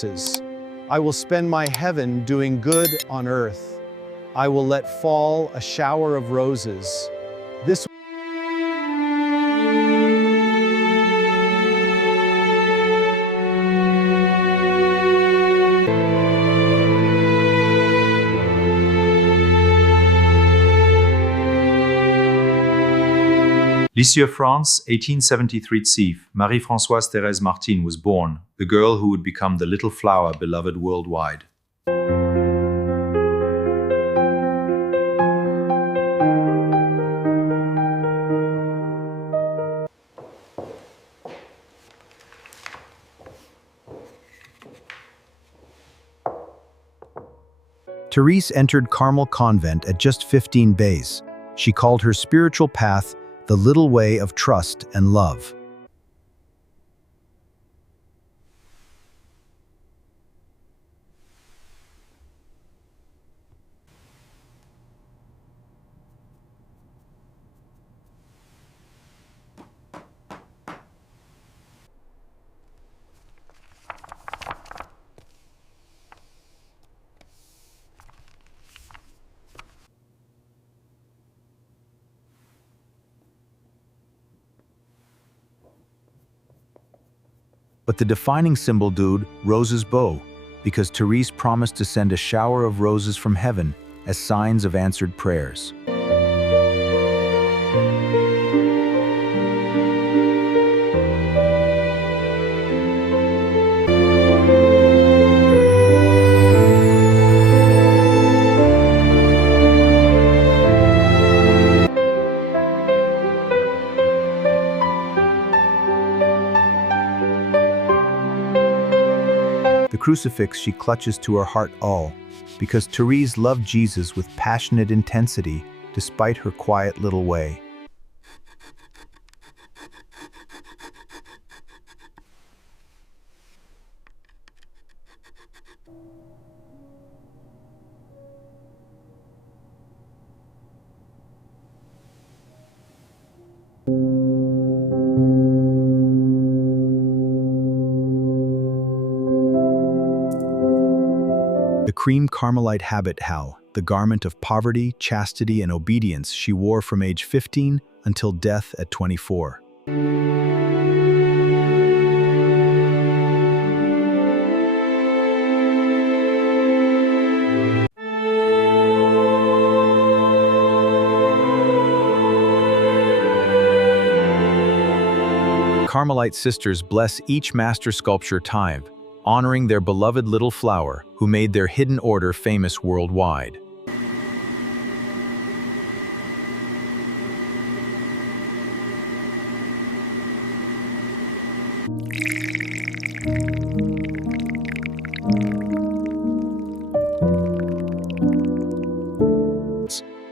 graces. I will spend my heaven doing good on earth. I will let fall a shower of roses. This Lisieux, France, 1873 Thief, Marie-Françoise Thérèse Martine was born, the girl who would become the little flower beloved worldwide. Therese entered Carmel Convent at just 15 bays. She called her spiritual path the little way of trust and love. But the defining symbol, dude, roses bow, because Therese promised to send a shower of roses from heaven as signs of answered prayers. The crucifix she clutches to her heart all, because Therese loved Jesus with passionate intensity despite her quiet little way. The cream Carmelite habit, the garment of poverty, chastity, and obedience she wore from age 15 until death at 24. Carmelite sisters bless each master sculpture time, honoring their beloved little flower who made their hidden order famous worldwide.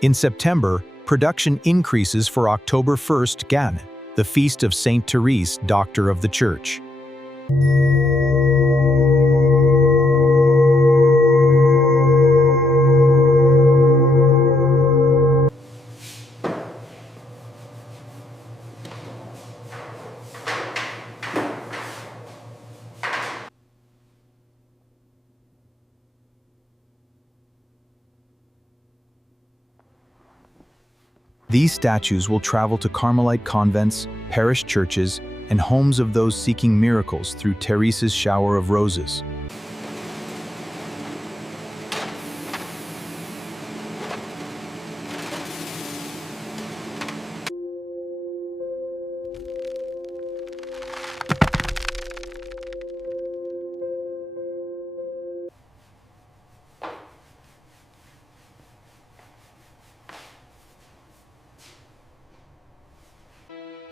In September, production increases for October 1st Gan, the feast of Saint Therese, Doctor of the Church. These statues will travel to Carmelite convents, parish churches, and homes of those seeking miracles through Therese's shower of roses.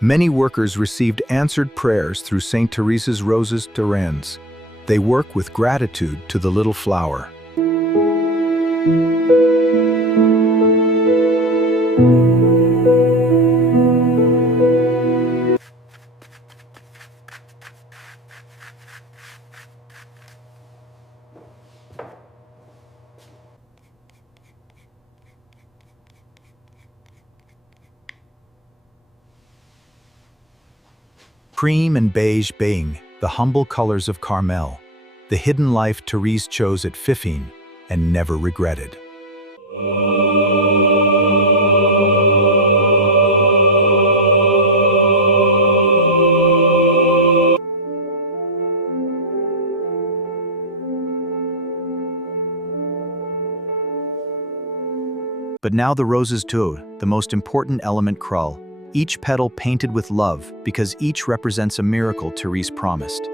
Many workers received answered prayers through Saint Therese's roses to Rennes. They work with gratitude to the little flower. Cream and beige baying, the humble colors of Carmel. the hidden life Therese chose at 15 and never regretted. But now the roses too, the most important element crawl, each petal painted with love because each represents a miracle Therese promised.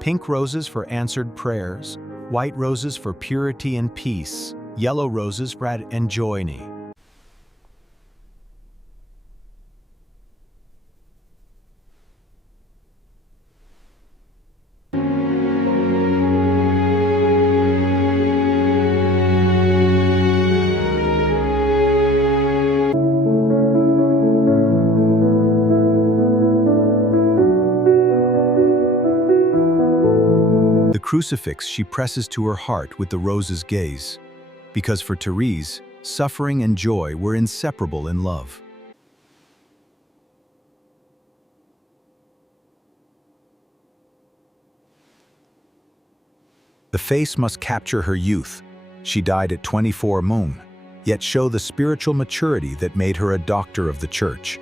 Pink roses for answered prayers, white roses for purity and peace, yellow roses for and joy. The crucifix she presses to her heart with the rose's gaze, because for Therese, suffering and joy were inseparable in love. The face must capture her youth. She died at 24 moon, yet show the spiritual maturity that made her a doctor of the church.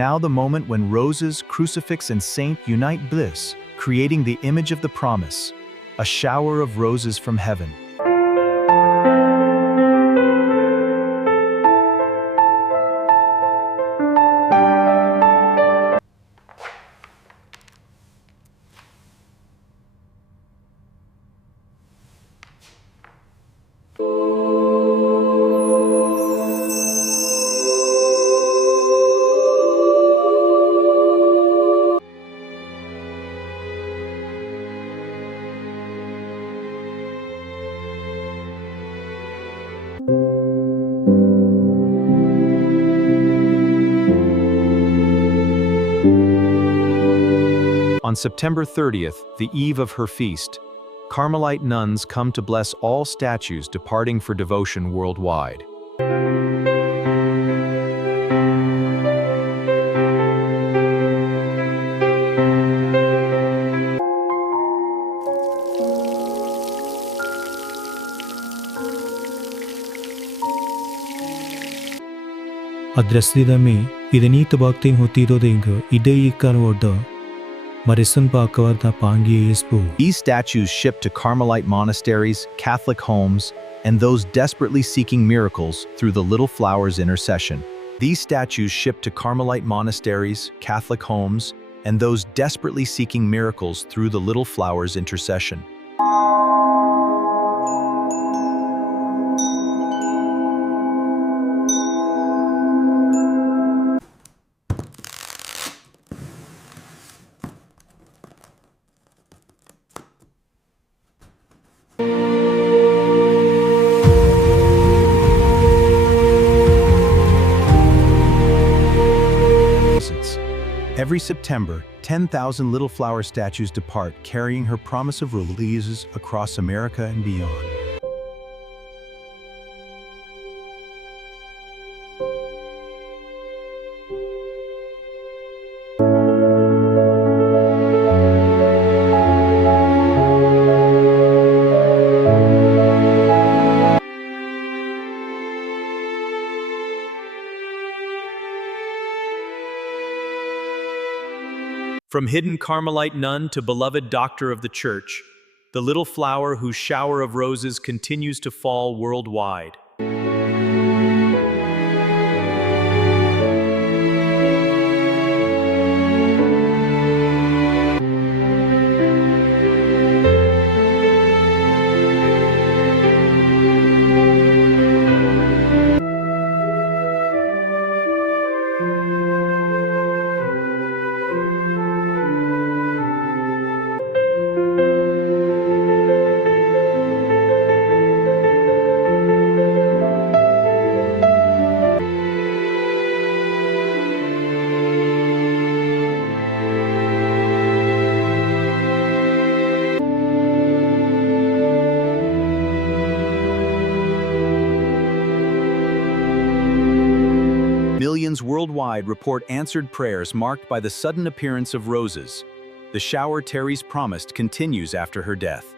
Now the moment when roses, crucifix, and saint unite bliss, creating the image of the promise, a shower of roses from heaven. On September 30th, the eve of her feast, Carmelite nuns come to bless all statues departing for devotion worldwide. Adressidame idani tabakting hotido denga idei karwoda marisun pakawarda pangi ispu. These statues shipped to Carmelite monasteries, Catholic homes, and those desperately seeking miracles through the Little Flower's intercession. These statues shipped to Carmelite monasteries, Catholic homes, and those desperately seeking miracles through the Little Flower's intercession. Every September, 10,000 Little Flower statues depart, carrying her promise of releases across America and beyond. From hidden Carmelite nun to beloved doctor of the church, the Little Flower whose shower of roses continues to fall worldwide. worldwide report answered prayers marked by the sudden appearance of roses. The shower Therese promised continues after her death.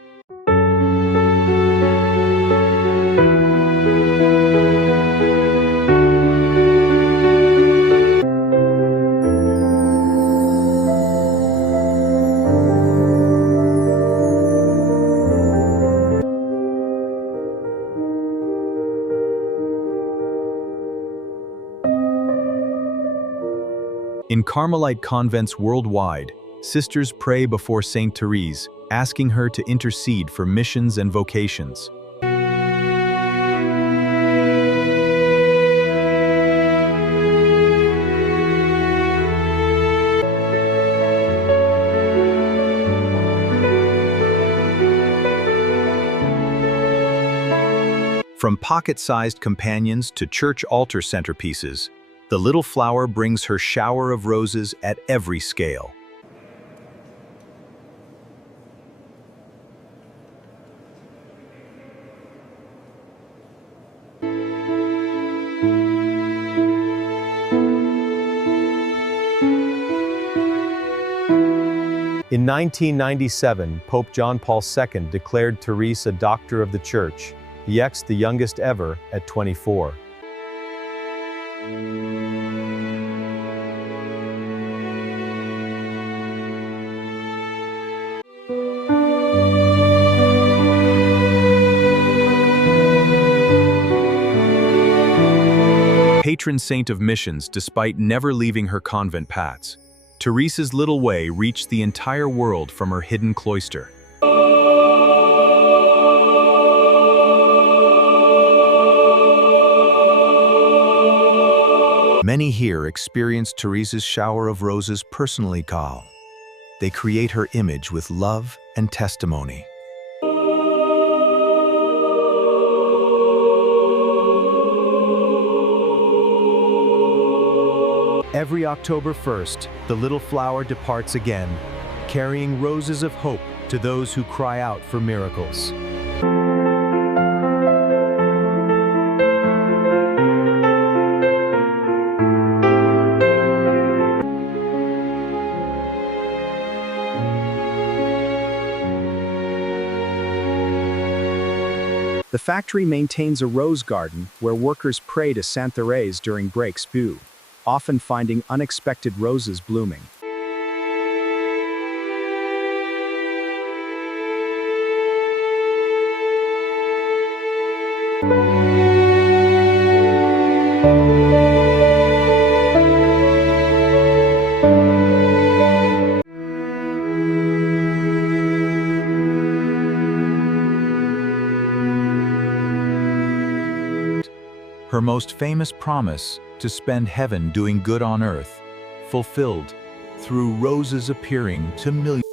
In Carmelite convents worldwide, sisters pray before Saint Therese, asking her to intercede for missions and vocations. From pocket-sized companions to church altar centerpieces, the little flower brings her shower of roses at every scale. In 1997, Pope John Paul II declared Therese a Doctor of the Church, the youngest ever, at 24. Patron saint of missions despite never leaving her convent paths, Therese's little way reached the entire world from her hidden cloister. Many here experience Therese's shower of roses personally, Carl. They create her image with love and testimony. Every October 1st, the little flower departs again, carrying roses of hope to those who cry out for miracles. The factory maintains a rose garden where workers pray to Saint Therese during breaks, often finding unexpected roses blooming. Her most famous promise to spend heaven doing good on earth, fulfilled through roses appearing to millions.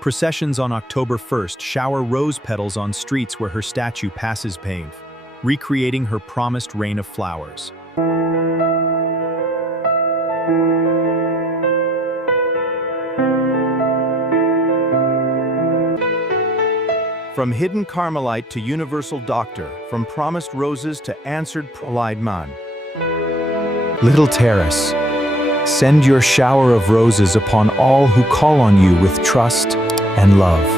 Processions on October 1st shower rose petals on streets where her statue passes pave, recreating her promised rain of flowers. From hidden Carmelite to universal doctor, from promised roses to answered prolied man. Little Therese, send your shower of roses upon all who call on you with trust and love.